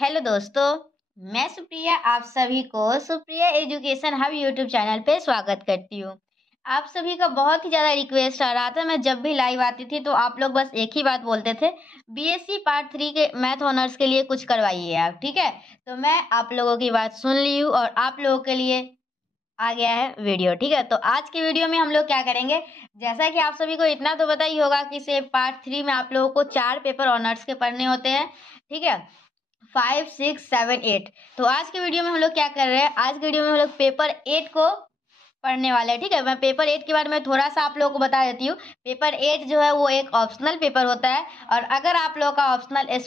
Hello दोस्तों, मैं सुप्रिया आप सभी को Supriya education hub YouTube channel पे स्वागत करती हूँ। आप सभी का बहुत ही ज़्यादा रिक्वेस्ट आ रहा था। मैं जब भी लाइव आती थी तो आप लोग बस एक ही बात बोलते थे, बीएससी पार्ट 3 के मैथ ऑनर्स के लिए कुछ करवाइए आप। ठीक है, तो मैं आप लोगों की बात सुन ली हूँ और आप लोगों के लिए आ गया है वीडियो। ठीक है, तो आज की वीडियो में हम लोग क्या करेंगे, जैसा कि आप सभी को इतना तो पता ही होगा कि से पार्ट 3 में आप लोगों को 4 पेपर ऑनर्स के पढ़ने होते हैं। ठीक है, 5, 6, 7, 8। तो आज के वीडियो में हम लोग क्या कर रहे हैं, आज के वीडियो में हम लोग पेपर 8 को पढ़ने वाले हैं। ठीक है, मैं पेपर 8 के बारे में थोड़ा सा आप लोगों को बता देती हूँ। पेपर 8 जो है वो एक ऑप्शनल पेपर होता है, और अगर आप लोगों का ऑप्शनल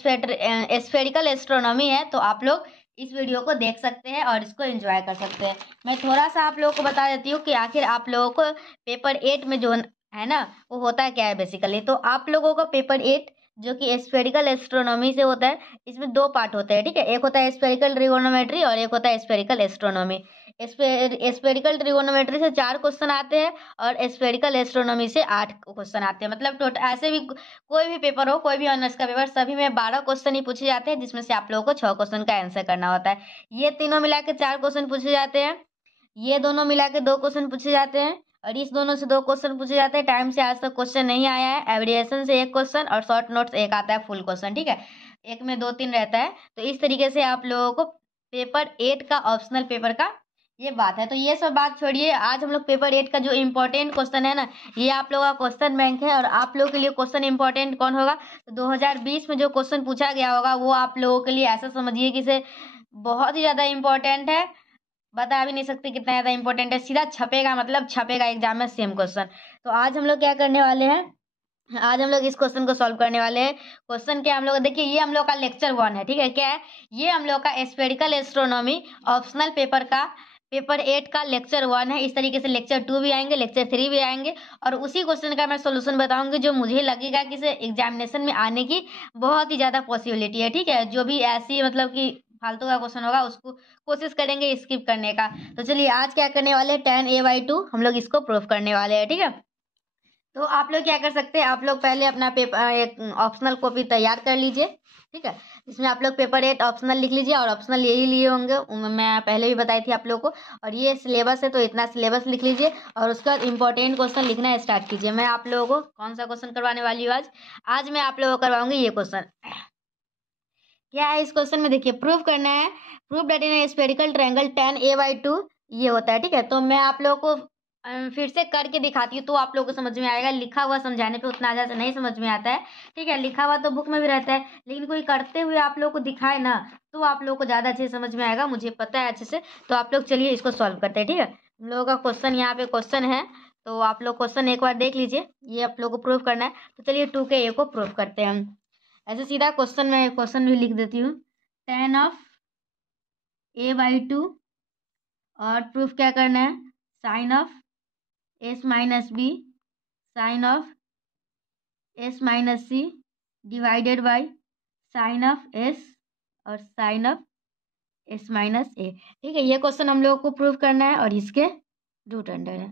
स्फेरिकल एस्ट्रोनॉमी है तो आप लोग इस वीडियो को देख सकते हैं और इसको एंजॉय कर सकते हैं। मैं थोड़ा सा आप लोगों को बता देती हूँ कि आखिर आप लोगों को पेपर 8 में जो है ना वो होता है क्या है बेसिकली। तो आप लोगों का पेपर 8 जो कि स्फेरिकल एस्ट्रोनॉमी से होता है, इसमें 2 पार्ट होते हैं। ठीक है, एक होता है स्फेरिकल ट्रिगोनोमेट्री और एक होता है स्फेरिकल एस्ट्रोनॉमी। स्फेरिकल ट्रिगोनोमेट्री से 4 क्वेश्चन आते हैं और स्फेरिकल एस्ट्रोनॉमी से 8 क्वेश्चन आते हैं। मतलब टोटल ऐसे भी कोई भी पेपर हो, कोई भी ऑनर्स का पेपर, सभी में 12 क्वेश्चन ही पूछे जाते हैं, जिसमें से आप लोगों को 6 क्वेश्चन का आंसर करना होता है। ये तीनों मिला के 4 क्वेश्चन पूछे जाते हैं, ये दोनों मिला के 2 क्वेश्चन पूछे जाते हैं, और इस दोनों से 2 क्वेश्चन पूछे जाते हैं। टाइम से आज तक क्वेश्चन नहीं आया है। एब्रिएशन से 1 क्वेश्चन और शॉर्ट नोट्स 1 आता है फुल क्वेश्चन। ठीक है, एक में 2-3 रहता है। तो इस तरीके से आप लोगों को पेपर 8 का ऑप्शनल पेपर का ये बात है। तो ये सब बात छोड़िए, आज हम लोग पेपर 8 का जो इम्पोर्टेंट क्वेश्चन है ना, ये आप लोगों का क्वेश्चन बैंक है। और आप लोगों के लिए क्वेश्चन इंपॉर्टेंट कौन होगा, तो 2020 में जो क्वेश्चन पूछा गया होगा वो आप लोगों के लिए ऐसा समझिए कि इसे बहुत ही ज्यादा इंपॉर्टेंट है। बता भी नहीं सकते कितना ज्यादा इंपॉर्टेंट है, सीधा छपेगा, मतलब छपेगा एग्जाम में सेम क्वेश्चन। तो आज हम लोग क्या करने वाले हैं, आज हम लोग इस क्वेश्चन को सॉल्व करने वाले हैं। क्वेश्चन क्या हम लोग देखिए, ये हम लोग का लेक्चर 1 है। ठीक है, क्या है ये, हम लोग का स्फेरिकल एस्ट्रोनॉमी ऑप्शनल पेपर का पेपर 8 का लेक्चर 1 है। इस तरीके से लेक्चर 2 भी आएंगे, लेक्चर 3 भी आएंगे, और उसी क्वेश्चन का मैं सोल्यूशन बताऊंगी जो मुझे लगेगा कि इसे एग्जामिनेशन में आने की बहुत ही ज्यादा पॉसिबिलिटी है। ठीक है, जो भी ऐसी मतलब कि फालतू का क्वेश्चन होगा उसको कोशिश करेंगे स्किप करने का। तो चलिए आज क्या करने वाले हैं, tan a/2 हम लोग इसको प्रूफ करने वाले हैं। ठीक है, तो आप लोग क्या कर सकते हैं, आप लोग पहले अपना पेपर एक ऑप्शनल कॉपी तैयार कर लीजिए। ठीक है, इसमें आप लोग पेपर 8 ऑप्शनल लिख लीजिए, और ऑप्शनल यही लिए होंगे, मैं पहले भी बताई थी आप लोग को। और ये सिलेबस है तो इतना सिलेबस लिख लीजिए, और उसके बाद इंपॉर्टेंट क्वेश्चन लिखना स्टार्ट कीजिए। मैं आप लोगों को कौन सा क्वेश्चन करवाने वाली हूँ आज, आज मैं आप लोगों को करवाऊंगी ये क्वेश्चन। क्या है इस क्वेश्चन में, देखिए प्रूफ करना है, proof that in spherical triangle tan a/2 ये होता है। ठीक है, तो मैं आप लोगों को फिर से करके दिखाती हूँ तो आप लोगों को समझ में आएगा। लिखा हुआ समझाने पे उतना ज्यादा नहीं समझ में आता है। ठीक है, लिखा हुआ तो बुक में भी रहता है, लेकिन कोई करते हुए आप लोग को दिखाए ना तो आप लोग को ज्यादा अच्छे से समझ में आएगा, मुझे पता है अच्छे से। तो आप लोग चलिए इसको सॉल्व करते हैं। ठीक है, हम लोगों का क्वेश्चन यहाँ पे क्वेश्चन है, तो आप लोग क्वेश्चन एक बार देख लीजिए, ये आप लोग को प्रूफ करना है। तो चलिए 2 के a को प्रूफ करते हैं हम। ऐसे सीधा क्वेश्चन में क्वेश्चन भी लिख देती हूँ, tan ऑफ a/2, और प्रूफ क्या करना है, sine of s minus B, sine of s minus C divided by sine of s और sine of s minus A. ठीक है, ये क्वेश्चन हम लोग को प्रूफ करना है और इसके रूट अंडर है।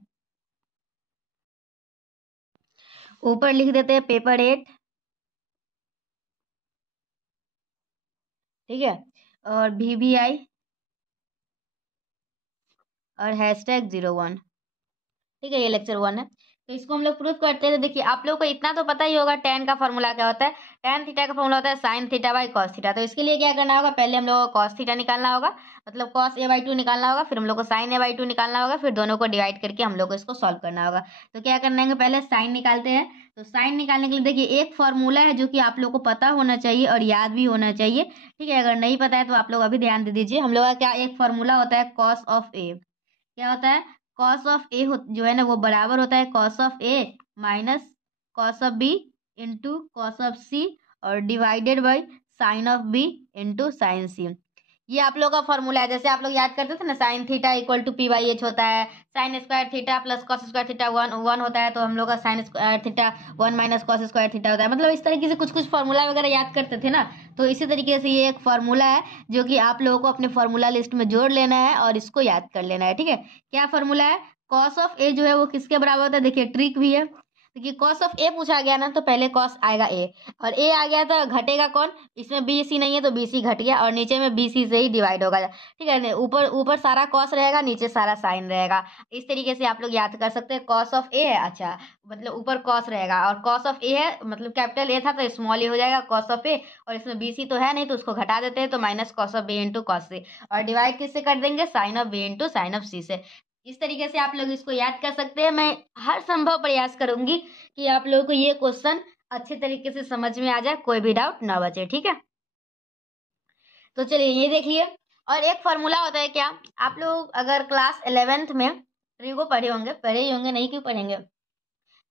ऊपर लिख देते हैं पेपर 8। ठीक है, और VBI और #01। ठीक है, ये लेक्चर 1 है, तो इसको हम लोग प्रूफ करते हैं। तो देखिए आप लोगों को इतना तो पता ही होगा tan का फॉर्मूला क्या होता है, tan थीटा का फॉर्मूला होता है sin theta by cos theta. तो इसके लिए क्या करना होगा, पहले हम लोग को cos थीटा निकालना होगा, मतलब cos a/2 निकालना होगा, फिर हम लोग को sin a/2 निकालना होगा, फिर दोनों को डिवाइड करके हम लोग को इसको सॉल्व करना होगा। तो क्या करना है, पहले साइन निकालते हैं। तो साइन निकालने के लिए देखिए एक फॉर्मूला है जो कि आप लोग को पता होना चाहिए और याद भी होना चाहिए। ठीक है, अगर नहीं पता है तो आप लोग अभी ध्यान दे दीजिए। हम लोग का क्या एक फॉर्मूला होता है, cos ऑफ a, क्या होता है, कॉस ऑफ ए जो है ना वो बराबर होता है cos of A minus cos of B into cos of C, और divided by sine of B into sine C. ये आप लोग का फॉर्मूला है। जैसे आप लोग याद करते थे ना, sine theta equal to p/h होता है, sine square theta plus cos square theta 1 होता है, तो हम लोग का sine square theta 1 minus cos square theta होता है। मतलब इस तरीके से कुछ कुछ फॉर्मूला वगैरह याद करते थे ना, तो इसी तरीके से ये एक फॉर्मूला है जो कि आप लोगों को अपने फॉर्मूला लिस्ट में जोड़ लेना है और इसको याद कर लेना है। ठीक है, क्या फॉर्मूला है, कॉस ऑफ ए जो है वो किसके बराबर होता है, देखिए ट्रिक भी है। देखिए कॉस ऑफ ए पूछा गया ना, तो पहले कॉस आएगा ए, और ए आ गया तो घटेगा कौन, इसमें बी सी नहीं है तो बी सी घट गया, और नीचे में बी सी से ही डिवाइड होगा, ठीक है। ऊपर ऊपर सारा कॉस रहेगा, नीचे सारा साइन रहेगा। इस तरीके से आप लोग याद कर सकते हैं। कॉस ऑफ ए है, अच्छा मतलब ऊपर कॉस रहेगा, और कॉस ऑफ ए है मतलब कैपिटल ए था तो स्मॉल ए हो जाएगा कॉस ऑफ ए, और इसमें बी सी तो है नहीं तो उसको घटा देते हैं, तो minus cos of B into cos of, C divide किससे कर देंगे, sine of B into sine of C से। इस तरीके से आप लोग इसको याद कर सकते हैं। मैं हर संभव प्रयास करूंगी कि आप लोगों को ये क्वेश्चन अच्छे तरीके से समझ में आ जाए, कोई भी डाउट ना बचे, ठीक है। तो चलिए ये देखिए, और एक फॉर्मूला होता है क्या, आप लोग अगर क्लास 11th में ट्रिगो पढ़े ही होंगे, नहीं क्यों पढ़ेंगे।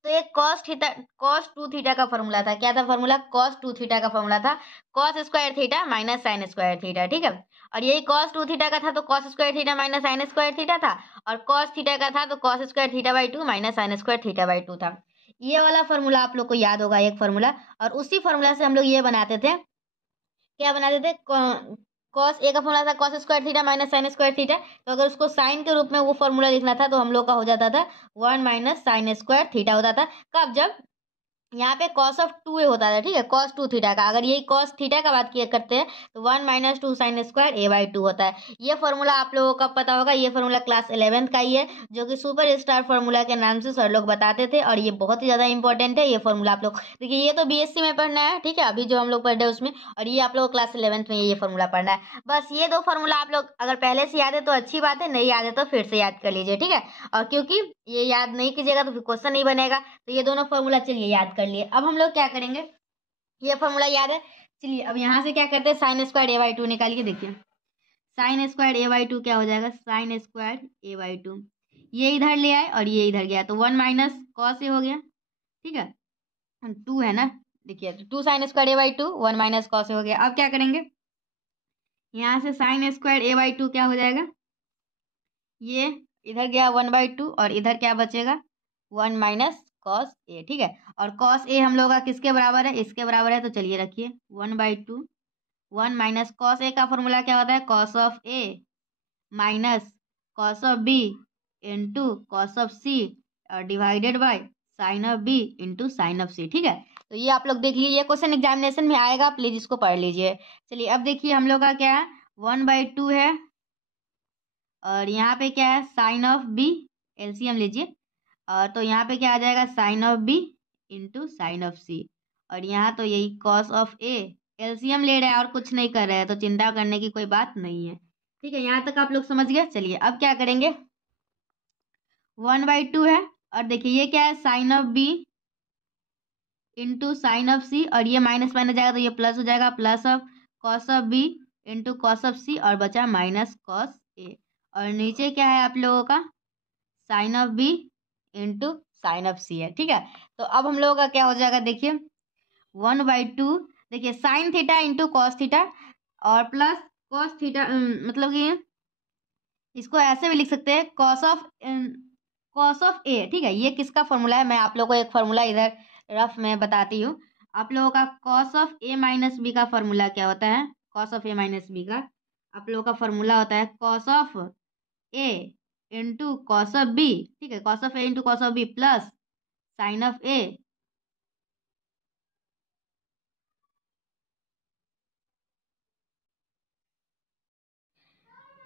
तो एक कॉस टू थीटा का फॉर्मूला था, क्या था फॉर्मूला, कॉस टू थीटा का फॉर्मूला था, cos square theta minus sine square theta, ठीक है। और यही कॉस टू थीटा का था तो cos square theta minus sine square theta था, और कॉस थीटा का था तो cos square theta by two minus sine square theta by two था। ये वाला फॉर्मूला आप लोग को याद होगा, एक फॉर्मूला। और उसी फॉर्मूला से हम लोग ये बनाते थे, क्या बनाते थे, कॉस ए का फॉर्मूला था cos square theta minus sine square theta, तो अगर उसको साइन के रूप में वो फॉर्मूला लिखना था तो हम लोग का हो जाता था 1 माइनस साइन स्क्वायर थीटा होता था। कब, जब यहाँ पे कॉस ऑफ टू ए होता था, ठीक है, कॉस टू थीटा का। अगर यही कॉस थीटा का बात किया करते हैं तो 1 minus two sine square A by to होता है। ये फॉर्मूला आप लोगों को पता होगा, ये फॉर्मूला क्लास 11th का ही है, जो कि सुपर स्टार फॉर्मूला के नाम से सर लोग बताते थे, और ये बहुत ही ज्यादा इंपॉर्टेंट है ये फॉर्मूला। आप लोग देखिए, ये तो बीएससी में पढ़ना है, ठीक है, अभी जो हम लोग पढ़ रहे हैं उसमें, और ये आप लोग क्लास 11th में ये फॉर्मूला पढ़ना है। बस ये दो फॉर्मूला आप लोग अगर पहले से याद है तो अच्छी बात है, नहीं याद है तो फिर से याद कर लीजिए, ठीक है। और क्योंकि ये याद नहीं कीजिएगा तो फिर क्वेश्चन नहीं बनेगा, तो ये दोनों फॉर्मूला चलिए याद कर लिए। अब हम लोग क्या करेंगे, ये फॉर्मूला याद है, चलिए अब यहाँ से क्या करते हैं, sign square A by to निकालिए। देखिए sign square A by two क्या हो जाएगा, sign square A by to, ये इधर ले आए और ये इधर गया तो 1 माइनस कॉस ए हो गया, ठीक है, टू है ना, देखिए two sine square A by two 1 minus cos A हो गया। अब क्या करेंगे, यहाँ से sine square A by two क्या हो जाएगा, ये इधर गया 1/2, और इधर क्या बचेगा 1 माइनस कॉस ए, ठीक है। और कॉस ए हम लोग का किसके बराबर है, इसके बराबर है, तो चलिए रखिए 1/2, 1 माइनस कॉस ए का फॉर्मूला क्या होता है, cos of A minus cos of B into cos of C, और divided by sine of B into sine of C, ठीक है। तो ये आप लोग देख लीजिए, ये क्वेश्चन एग्जामिनेशन में आएगा, प्लीज इसको पढ़ लीजिए। चलिए अब देखिए हम लोग का क्या है, 1/2 है, और यहाँ पे क्या है, साइन ऑफ बी, एलसीएम लीजिए, और तो यहाँ पे क्या आ जाएगा, sine of B into sine of C, और यहाँ तो यही कॉस ऑफ ए, एलसीएम ले रहे हैं और कुछ नहीं कर रहे हैं, तो चिंता करने की कोई बात नहीं है, ठीक है। यहाँ तक आप लोग समझ गए। चलिए अब क्या करेंगे, 1/2 है, और देखिए ये क्या है, sine of B into sine of C, और ये माइनस माइनस जाएगा तो ये प्लस हो जाएगा, plus of cos of B into cos of C, और बचा माइनस कॉस ए, और नीचे क्या है आप लोगों का, sine of B into sine of C है, ठीक है। तो अब हम लोगों का क्या हो जाएगा, देखिए 1/2, देखिए sine theta into cos theta, और प्लस कॉस थीटा, मतलब कि इसको ऐसे भी लिख सकते हैं, कॉस ऑफ ए, ठीक है। ये किसका फॉर्मूला है, मैं आप लोगों को एक फॉर्मूला इधर रफ में बताती हूँ। आप लोगों का cos of A minus B का फॉर्मूला क्या होता है, cos of A minus B का आप लोगों का फॉर्मूला होता है cos of A into cos of B, ठीक है, cos of A into cos of B plus sine of A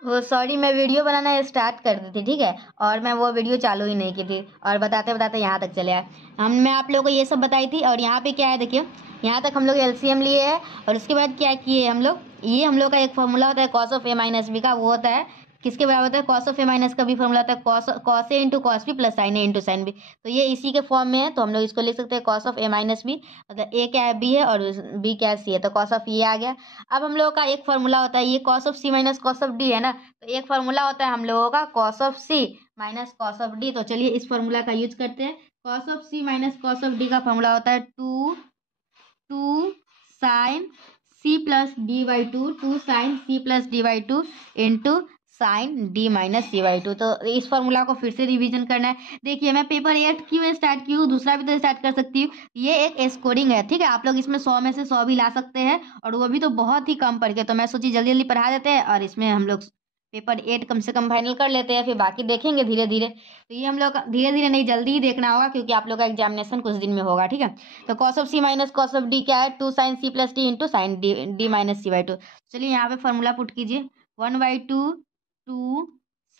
वो सॉरी, मैं वीडियो बनाना स्टार्ट कर दी थी, ठीक है, और मैं वो वीडियो चालू ही नहीं की थी, और बताते बताते यहाँ तक चले आए। मैं आप लोगों को ये सब बताई थी, और यहाँ पे क्या है देखिए, यहाँ तक हम लोग एलसीएम लिए है, और उसके बाद क्या किए हम लोग, ये हम लोग का एक फॉर्मूला होता है cos of A minus B का, वो होता है किसके बराबर होता है, कॉस ऑफ ए माइनस का भी फॉर्मूला होता है cos A into cos B plus sine A into sine B, तो ये इसी के फॉर्म में है, तो हम लोग इसको लिख सकते हैं cos of A minus B, मतलब ए क्या है बी है और बी क्या है सी है, तो कॉस ऑफ ये आ गया। अब हम लोगों का एक फॉर्मूला होता है, ये cos of C minus cos of D है ना, तो एक फॉर्मूला होता है हम लोगों का cos of C minus cos of D, तो चलिए इस फॉर्मूला का यूज करते हैं। Cos of C minus cos of D का फॉर्मूला होता है two sine C plus D by two sine C plus D by two into sine D minus C by two. तो इस फॉर्मूला को फिर से रिवीजन करना है। देखिए मैं पेपर 8 क्यों स्टार्ट की हूँ, दूसरा भी तो स्टार्ट कर सकती हूँ, ये एक स्कोरिंग है, ठीक है, आप लोग इसमें 100 में से 100 भी ला सकते हैं, और वो भी तो बहुत ही कम पढ़ के, तो मैं सोची जल्दी जल्दी पढ़ा देते हैं और इसमें हम लोग पेपर 8 कम से कम फाइनल कर लेते हैं, फिर बाकी देखेंगे धीरे धीरे। तो ये हम लोग धीरे धीरे नहीं, जल्दी ही देखना होगा, क्योंकि आप लोग का एग्जामिनेशन कुछ दिन में होगा, ठीक है। तो cos of C minus cos of D क्या है, 2 sine C plus D into sine D minus C by 2। चलिए यहाँ पे फॉर्मूला पुट कीजिए, 1/2 2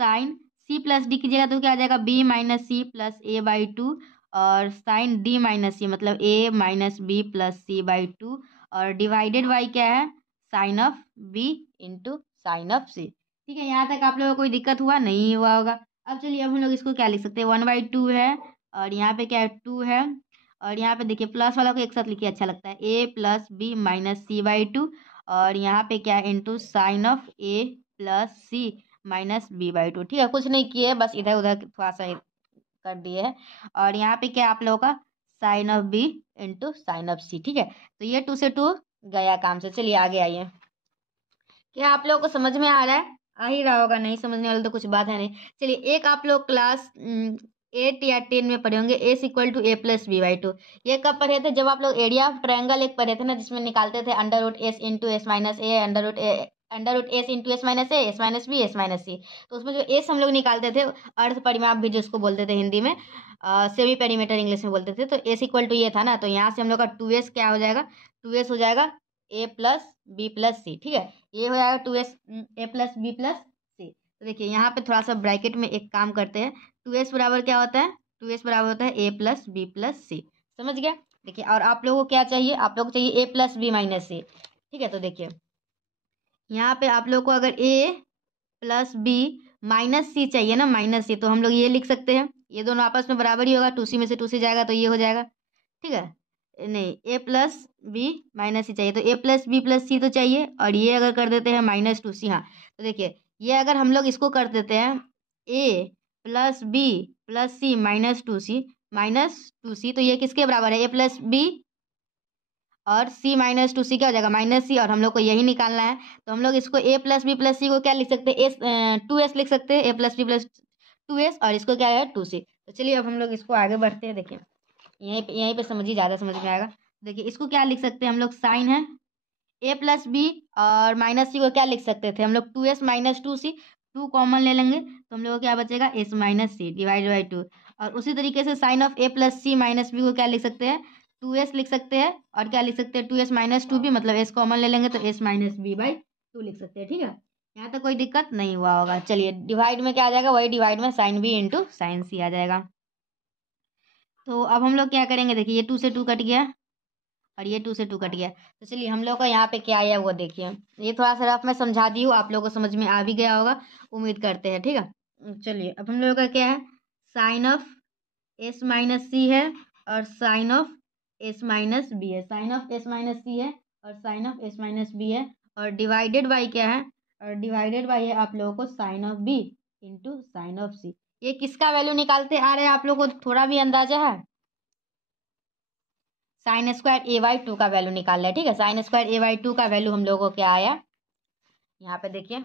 साइन सी प्लस डी कीजिएगा तो क्या आ जाएगा, B minus C plus A by 2, और साइन डी माइनस सी मतलब A minus B plus C by 2, और डिवाइडेड बाई क्या है, sine of B into sine of C. ठीक है, यहाँ तक आप लोगों को कोई दिक्कत हुआ नहीं हुआ होगा। अब चलिए अब हम लोग इसको क्या लिख सकते हैं, 1/2 है, और यहाँ पे क्या है 2 है, और यहाँ पे देखिए प्लस वाला को एक साथ लिखिए अच्छा लगता है, A plus B minus C by 2, और यहाँ पे क्या है into sine of A plus C minus B by 2। ठीक है, कुछ नहीं किए, बस इधर उधर थोड़ा सा कर दिए है, और यहाँ पे क्या आप लोगों का sine of B into sine of C. ठीक है, तो ये 2 से 2 गया काम से। चलिए आगे आइए, क्या आप लोगों को समझ में आ रहा है, आ ही रहा होगा, नहीं समझने वाला तो कुछ बात है नहीं। चलिए एक आप लोग क्लास 8 या 10 में पढ़े होंगे, S equal to A plus B by 2। ये कब पढ़े थे, जब आप लोग एरिया ऑफ ट्रायंगल एक पढ़े थे ना, जिसमें निकालते थे under root S into S minus A, under root S into S minus A, S minus B, S minus C. तो उसमें जो एस हम लोग निकालते थे, अर्थ परिमाप भी जिसको बोलते थे हिंदी में, सेमी पेरीमीटर इंग्लिश में बोलते थे, तो एस इक्वल टू ये था ना, तो यहाँ से हम लोग का 2s क्या हो जाएगा, 2s हो जाएगा ए प्लस बी प्लस सी। ठीक है, ये हो जाएगा 2s ए प्लस बी प्लस सी। तो देखिए यहाँ पे थोड़ा सा ब्रैकेट में एक काम करते हैं, 2s बराबर क्या होता है, 2s बराबर होता है ए प्लस बी प्लस सी। समझ गया। देखिए और आप लोगों को क्या चाहिए, आप लोगों को चाहिए ए प्लस बी माइनस सी। ठीक है, तो देखिए यहाँ पे आप लोग को अगर ए प्लस बी माइनस सी चाहिए ना, माइनस सी, तो हम लोग ये लिख सकते हैं, ये दोनों आपस में बराबर ही होगा, 2c में से 2c जाएगा तो ये हो जाएगा। ठीक है, नहीं ए प्लस बी माइनस सी चाहिए, तो ए प्लस बी प्लस सी तो चाहिए, और ये अगर कर देते हैं माइनस 2c। हाँ, तो देखिए ये अगर हम लोग इसको कर देते हैं ए plus B plus C minus two सी, तो ये किसके बराबर है, ए प्लस बी और सी माइनस 2c क्या हो जाएगा, माइनस सी, और हम लोग को यही निकालना है। तो हम लोग इसको ए प्लस बी प्लस सी को क्या लिख सकते हैं, एस 2s लिख सकते हैं, ए प्लस बी प्लस 2s, और इसको क्या है 2c। तो चलिए अब हम लोग इसको आगे बढ़ते हैं। देखिए यहीं पे समझिए, ज़्यादा समझ में आएगा। देखिए इसको क्या लिख सकते हैं हम लोग, साइन है ए प्लस बी, और माइनस सी को क्या लिख सकते थे हम लोग, 2s माइनस 2c, 2 कॉमन ले लेंगे तो हम लोग को क्या बचेगा, S minus C divide by 2। और उसी तरीके से sine of A plus C minus B को क्या लिख सकते हैं, 2s लिख सकते हैं, और क्या लिख सकते हैं 2s माइनस 2b, मतलब एस कॉमन ले लेंगे तो एस माइनस बी बाई 2 लिख सकते हैं। ठीक है, यहाँ तक कोई दिक्कत नहीं हुआ होगा। चलिए डिवाइड में क्या आ जाएगा, वही डिवाइड में साइन बी इंटू साइन सी आ जाएगा। तो अब हम लोग क्या करेंगे, देखिए ये 2 से 2 कट गया, और ये 2 से 2 कट गया। तो चलिए हम लोग का यहाँ पे क्या आया वो देखिए, ये थोड़ा सा रफ मैं समझा दी हूँ, आप लोगों को समझ में आ भी गया होगा, उम्मीद करते हैं। ठीक है, चलिए अब हम लोगों का क्या है, sine of S minus C है, और sine of S minus B है, sine of S minus C है, और sine of S minus B है, और डिवाइडेड बाई क्या है, और डिवाइडेड बाई है आप लोगों को sine of B into sine of C. ये किसका वैल्यू निकालते आ रहे हैं, आप लोगों को थोड़ा भी अंदाजा है, साइन स्क्वायर ए बाई 2 का वैल्यू निकाल रहे हैं। ठीक है, साइन स्क्वायर ए बाई 2 का वैल्यू हम लोगों को क्या आया, यहाँ पे देखिए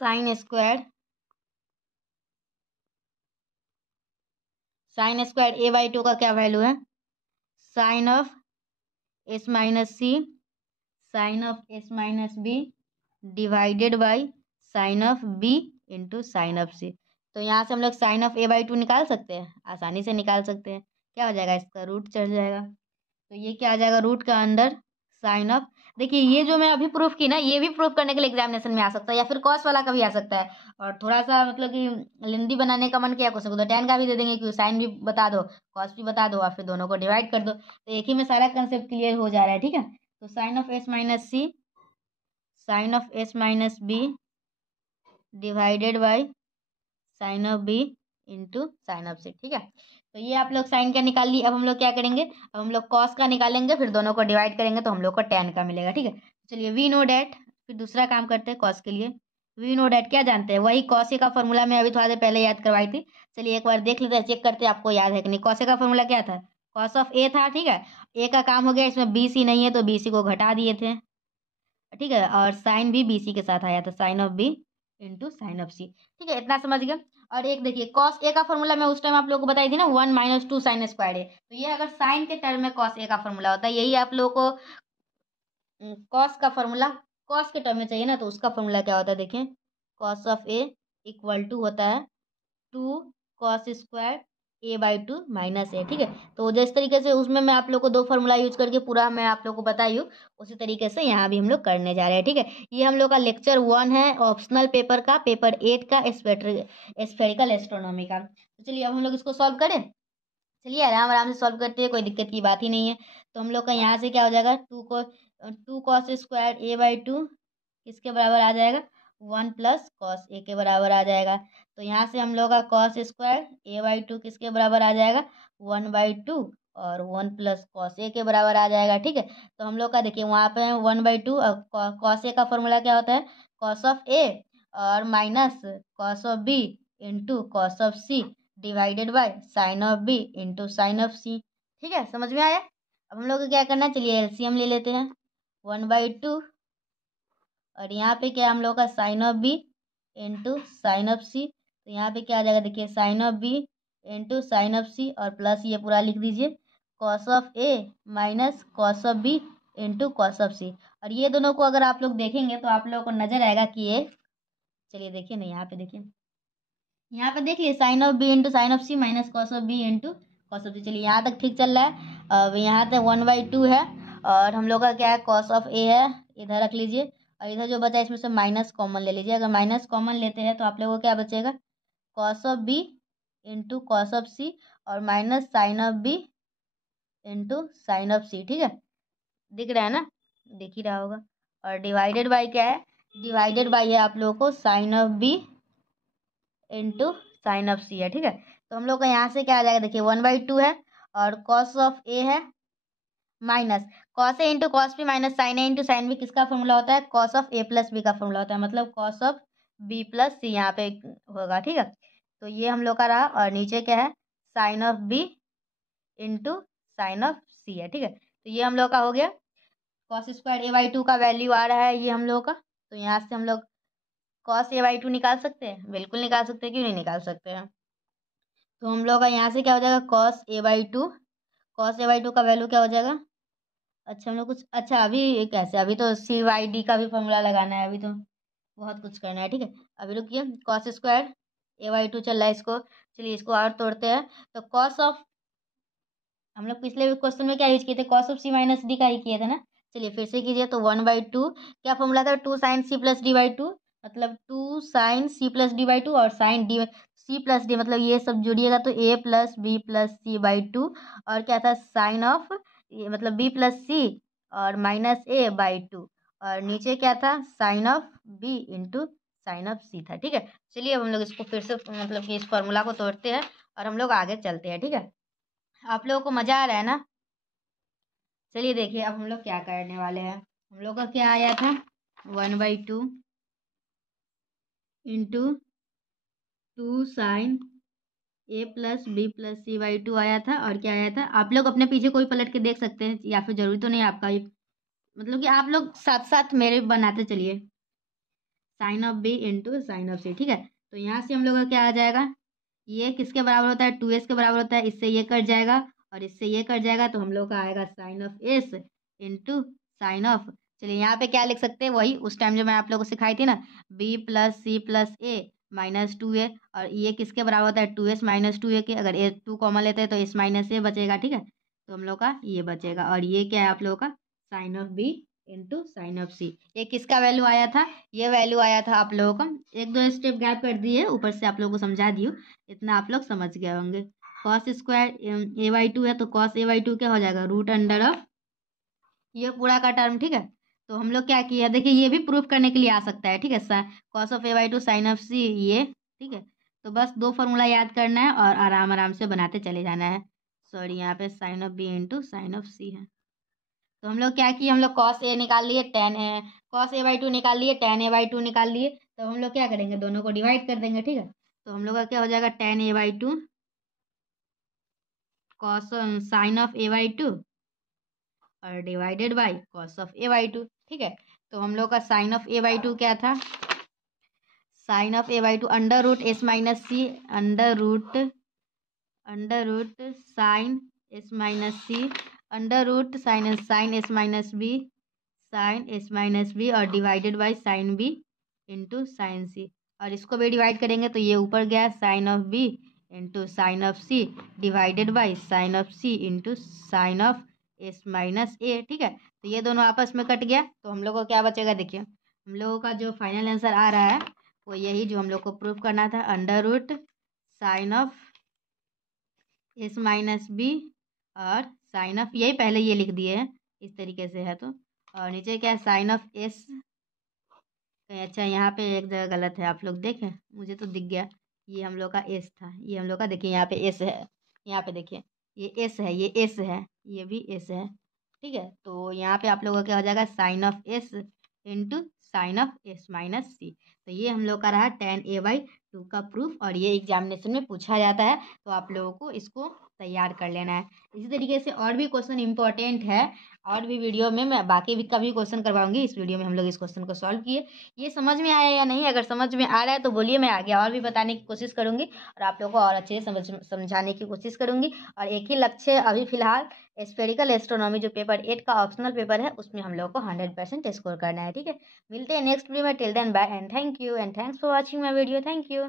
साइन स्क्वायर ए बाई 2 का क्या वैल्यू है, sine of S minus C sine of S minus B divided by sine of B into sine of C. तो यहाँ से हम लोग साइन ऑफ ए बाई 2 निकाल सकते हैं, आसानी से निकाल सकते हैं। क्या हो जाएगा, इसका रूट चढ़ जाएगा, तो ये क्या आ जाएगा, रूट का अंदर साइन ऑफ। देखिए ये जो मैं अभी प्रूफ की ना, ये भी प्रूफ करने के लिए एग्जामिनेशन में आ सकता है, या फिर कॉस वाला का भी आ सकता है। और थोड़ा सा मतलब कि लेंदी बनाने का मन किया कुछ तो टेन का भी दे देंगे, क्योंकि साइन भी बता दो कॉस भी बता दो, और फिर दोनों को डिवाइड कर दो, तो एक ही में सारा कंसेप्ट क्लियर हो जा रहा है। ठीक है, तो sine of S minus C sine of S minus B divided by sine of B into sine of C. ठीक है, तो ये आप लोग साइन का निकाल ली। अब हम लोग क्या करेंगे, अब हम लोग कॉस का निकालेंगे, फिर दोनों को डिवाइड करेंगे तो हम लोग को टेन का मिलेगा। ठीक है, चलिए वी नो डैट, फिर दूसरा काम करते हैं कॉस के लिए। वी नो डैट क्या जानते हैं, वही कॉस का फॉर्मूला मैं अभी थोड़ा देर पहले याद करवाई थी। चलिए एक बार देख लेते हैं, चेक करते हैं आपको याद है कि नहीं। कॉस का फॉर्मूला क्या था, कॉस ऑफ ए था। ठीक है, ए का काम हो गया, इसमें बी सी नहीं है तो बी सी को घटा दिए थे। ठीक है, और साइन भी बी सी के साथ आया था, sine of B into sine of C. ठीक है, इतना समझ गया। और एक देखिए कॉस ए का फॉर्मूला मैं उस टाइम आप लोगों को बताई थी ना, 1 माइनस 2 साइन स्क्वायर ए। तो ये अगर साइन के टर्म में कॉस ए का फॉर्मूला होता है, यही आप लोगों को कॉस का फॉर्मूला कॉस के टर्म में चाहिए ना, तो उसका फॉर्मूला क्या होता है देखिए, cos of A equal to होता है 2 cos² a/2 माइनस ए। ठीक है, तो जिस तरीके से उसमें मैं आप लोग को 2 फार्मूला यूज करके पूरा मैं आप लोग को बताई हूँ, उसी तरीके से यहाँ भी हम लोग करने जा रहे हैं। ठीक है, ये हम लोग का लेक्चर 1 है ऑप्शनल पेपर का, पेपर 8 का स्फेरिकल एस्ट्रोनॉमी का। तो चलिए अब हम लोग इसको सॉल्व करें। चलिए आराम आराम से सॉल्व करते हैं, कोई दिक्कत की बात ही नहीं है। तो हम लोग का यहाँ से क्या हो जाएगा, 2 cos² a/2 किसके बराबर आ जाएगा, 1 + cos a के बराबर आ जाएगा। तो यहाँ से हम लोग का cos² a/2 किसके बराबर आ जाएगा, 1/2 और 1 + cos a के बराबर आ जाएगा। ठीक है, तो हम लोग का देखिए वहाँ पे 1/2 और cos a का फॉर्मूला क्या होता है, cos ऑफ a और minus cos of b into cos of c divided by sine of b into sine of c। ठीक है, समझ में आया। अब हम लोग को क्या करना है, चलिए एलसीएम ले लेते हैं, 1/2 और यहाँ पे क्या हम लोग का sine of B into sine of C. तो यहाँ पे क्या आ जाएगा देखिए, sine of B into sine of C और प्लस ये पूरा लिख दीजिए cos of A minus cos of B into cos of C. और ये दोनों को अगर आप लोग देखेंगे तो आप लोगों को नजर आएगा कि ये, चलिए देखिए ना यहाँ पे देखिए, यहाँ पे देखिए sine of B into sine of C minus cos of B into cos of C. चलिए यहाँ तक ठीक चल रहा है। अब यहाँ तक 1/2 है और हम लोग का क्या है, कॉस ऑफ ए है, इधर रख लीजिए और इधर जो बचा है इसमें से माइनस कॉमन ले लीजिए। अगर माइनस कॉमन लेते हैं तो आप लोगों को क्या बचेगा, cos of B into cos of C और minus sine of B into sine of C. ठीक है, दिख रहा है ना, दिख ही रहा होगा। और डिवाइडेड बाई क्या है, डिवाइडेड बाई है आप लोगों को sine of B into sine of C है। ठीक है, तो हम लोग का यहाँ से क्या आ जाएगा देखिए, 1/2 है और कॉस ऑफ ए है minus cos A into cos B minus sine A into sine B किसका फॉर्मूला होता है, cos of A plus B का फॉर्मूला होता है, मतलब cos of B plus C यहाँ पे होगा। ठीक है, तो ये हम लोग का रहा और नीचे क्या है, sine of B into sine of C है। ठीक है, तो ये हम लोग का हो गया, cos² a/2 का वैल्यू आ रहा है ये हम लोग का। तो यहाँ से हम लोग cos a/2 निकाल सकते हैं, बिल्कुल निकाल सकते हैं, क्यों नहीं निकाल सकते हैं। तो हम लोग का यहाँ से क्या हो जाएगा, cos a/2 का वैल्यू क्या हो जाएगा, अच्छा हम लोग कुछ, अच्छा अभी कैसे, अभी तो CYD का भी फॉर्मूला लगाना है, अभी तो बहुत कुछ करना है। ठीक है, अभी रुकिए, cos² a/2 चल रहा है इसको, चलिए इसको और तोड़ते हैं। तो कॉस ऑफ, हम लोग पिछले क्वेश्चन में क्या यूज किए थे, cos of C minus D का ही किए थे ना। चलिए फिर से कीजिए, तो 1/2 क्या फॉर्मूला था, 2 sin c + d/2, मतलब 2 sin c + d/2 और साइन डी c + d, मतलब ये सब जोड़िएगा तो a + b + c/2 और क्या था साइन ऑफ मतलब b + c और माइनस a/2 और नीचे क्या था sine of b into sine of c था। ठीक है, चलिए अब हम लोग इसको फिर से मतलब कि इस फॉर्मूला को तोड़ते हैं और हम लोग आगे चलते हैं। ठीक है, आप लोगों को मजा आ रहा है ना। चलिए देखिए अब हम लोग क्या करने वाले हैं, हम लोग का क्या आया था, 1/2 into 2 sin a + b + c/2 आया था। और क्या आया था, आप लोग अपने पीछे कोई पलट के देख सकते हैं या फिर जरूरी तो नहीं आपका ही, मतलब कि आप लोग साथ साथ मेरे बनाते चलिए, sine of b into sine of c। ठीक है, तो यहाँ से हम लोग का क्या आ जाएगा, ये किसके बराबर होता है, 2s के बराबर होता है, इससे ये कट जाएगा और इससे ये कट जाएगा, तो हम लोग का आएगा sine of s into sine of, चलिए यहाँ पे क्या लिख सकते हैं, वही उस टाइम जो मैं आप लोगों को सिखाई थी ना, b + c + a minus 2a और ये किसके बराबर होता है, 2s माइनस 2a के, अगर ए 2 कॉमन लेते हैं तो s माइनस a बचेगा। ठीक है, तो हम लोग का ये बचेगा और ये क्या है आप लोगों का sine of b into sine of C. ये किसका वैल्यू आया था, ये वैल्यू आया था आप लोगों का, 1-2 स्टेप गैप कर दिए, ऊपर से आप लोगों को समझा दियो, इतना आप लोग समझ गए होंगे। cos² a/2 है तो cos a/2 क्या हो जाएगा, √अंडर ऑफ ये पूरा का टर्म। ठीक है, तो हम लोग क्या किया देखिए, ये भी प्रूफ करने के लिए आ सकता है। ठीक है, cos of a/2 sine of C ये। ठीक है, तो बस 2 फॉर्मूला याद करना है और आराम आराम से बनाते चले जाना है। सॉरी, यहाँ पे sine of B into sine of C है। तो हम लोग क्या किए, हम लोग cos a निकाल लिए, cos a/2 निकाल लिए, tan a/2 निकाल लिए। तो हम लोग क्या करेंगे, दोनों को डिवाइड कर देंगे। ठीक है, तो हम लोग का क्या हो जाएगा, tan a/2 cos sign of a/2 और divided by cos of a/2। ठीक है, तो हम लोग का साइन ऑफ a/2 क्या था, sine of a/2 √s minus C under root sine s minus C under root sine s minus b sine S minus B और divided by sine B into sine C, और इसको भी divide करेंगे तो ये ऊपर गया sine of B into sine of C divided by sine of C into sine of S minus A. ठीक है, तो ये दोनों आपस में कट गया, तो हम लोग को क्या बचेगा, देखिए हम लोगों का जो फाइनल आंसर आ रहा है वो यही जो हम लोग को प्रूफ करना था, under root sine of S minus B और साइन ऑफ, यही पहले ये लिख दिए हैं इस तरीके से है, तो और नीचे क्या है साइन ऑफ एस, अच्छा यहाँ पे एक जगह गलत है, आप लोग देखें, मुझे तो दिख गया, ये हम लोग का एस था, ये हम लोग का देखिए यहाँ पे एस है, यहाँ पे देखिए ये एस है, ये एस है, ये भी एस है। ठीक है, तो यहाँ पे आप लोगों का क्या हो जाएगा sine of S into sine of S minus C. तो ये हम लोग का रहा 10a/2 का प्रूफ, और ये एग्जामिनेशन में पूछा जाता है, तो आप लोगों को इसको तैयार कर लेना है। इसी तरीके से और भी क्वेश्चन इंपॉर्टेंट है, और भी वीडियो में मैं बाकी भी का भी क्वेश्चन करवाऊंगी। इस वीडियो में हम लोग इस क्वेश्चन को सॉल्व किए, ये समझ में आया या नहीं, अगर समझ में आ रहा है तो बोलिए, मैं आगे और भी बताने की कोशिश करूंगी और आप लोगों को और अच्छे से समझाने की कोशिश करूंगी। और एक ही लक्ष्य अभी फिलहाल, स्फेरिकल एस्ट्रोनॉमी जो पेपर 8 का ऑप्शनल पेपर है उसमें हम लोग को 100% स्कोर करना है। ठीक है, मिलते हैं नेक्स्ट वीडियो में, till then bye and thank you and thanks for watching my video, thank you.